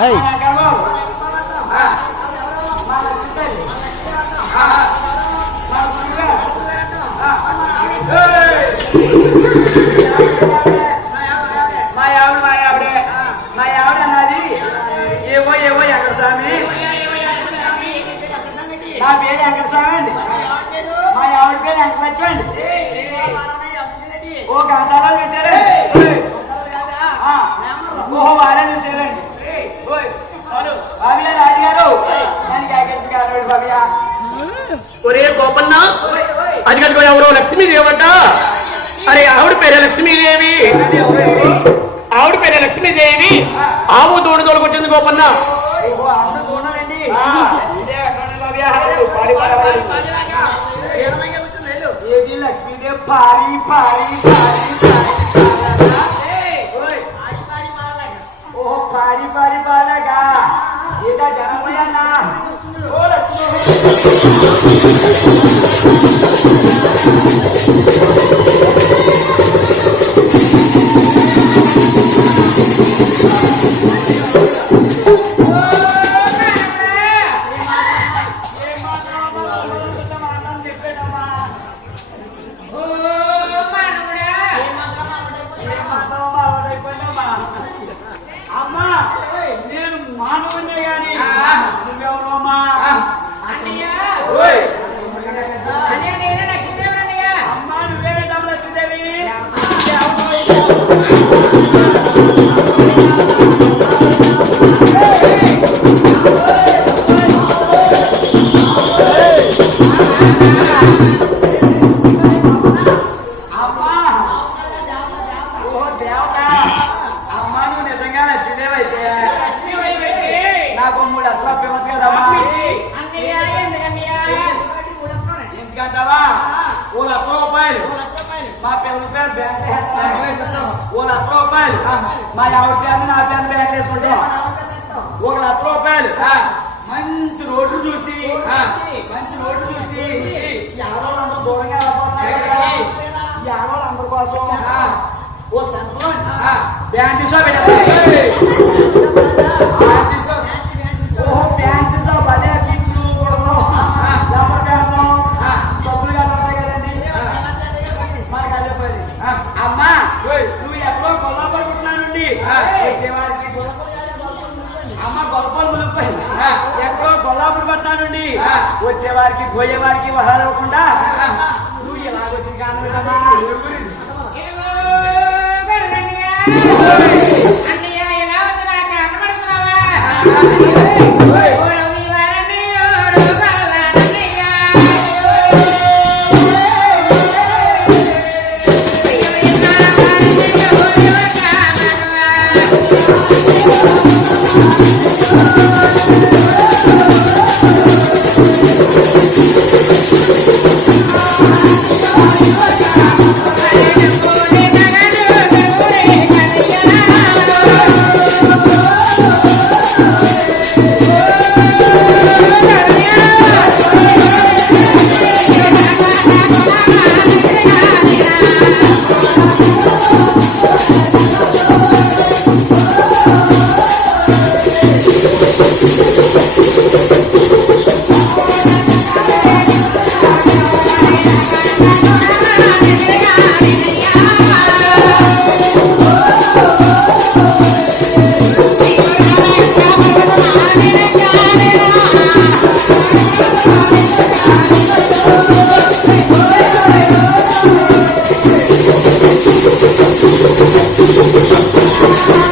అన్నది ఏవో ఏవో ఎక్కడ స్వామి నా పేరు వెంకట స్వామి అండి మా ఆవిడ పేరు వెంకటలక్ష్మి అండి ఓ గంటాలో చూసారే ఓహో వారే చూసారండి రాజుగారు ఒరే గోపన్న అది కనుక ఎవరో లక్ష్మీదేవట అరే ఆవిడ పేరే లక్ష్మీదేవి ఆవిడ పేరే లక్ష్మీదేవి ఆవు తోడు తోడుకొచ్చింది గోపన్న లక్ష్మీదేవి పారి పారి ఓహో పారి పారి పాలగా ఏదా జనమయ్యన్నా ఓ మా పిల్లల పేరు బ్యాంక్ ఓ ₹1,00,000 మా ఆవిడ పేరు నా పేరు బ్యాంక్ వేసుకుంటాం ₹1,00,000 మంచి రోడ్డు చూసి ఎవరోళ్ళందరూ దూరంగా వెళ్ళిపోతున్నారు ఎవరోళ్ళందరి కోసం ఓ సంతోష్ బ్యాంక్ షాప్ ఓహో బ్యాంక్ షాప్ అదే కిట్లు కూడా రబ్బర్ బ్యాంకు సబ్బులు కట్టాయి కదండి మనకు అదే పది అమ్మా నువ్వు ఎక్కడో కొల్లాపడుకుంటున్నానండి వచ్చేవారికి అమ్మ గొప్పలు మునిగిపోయింది ఎక్కడో కొల్లాపుడు పట్టినానండి వచ్చేవారికి పోయేవారికి వహాలవ్వకుండా నువ్వు ఎలాగొచ్చి కానమ్మా Thank you.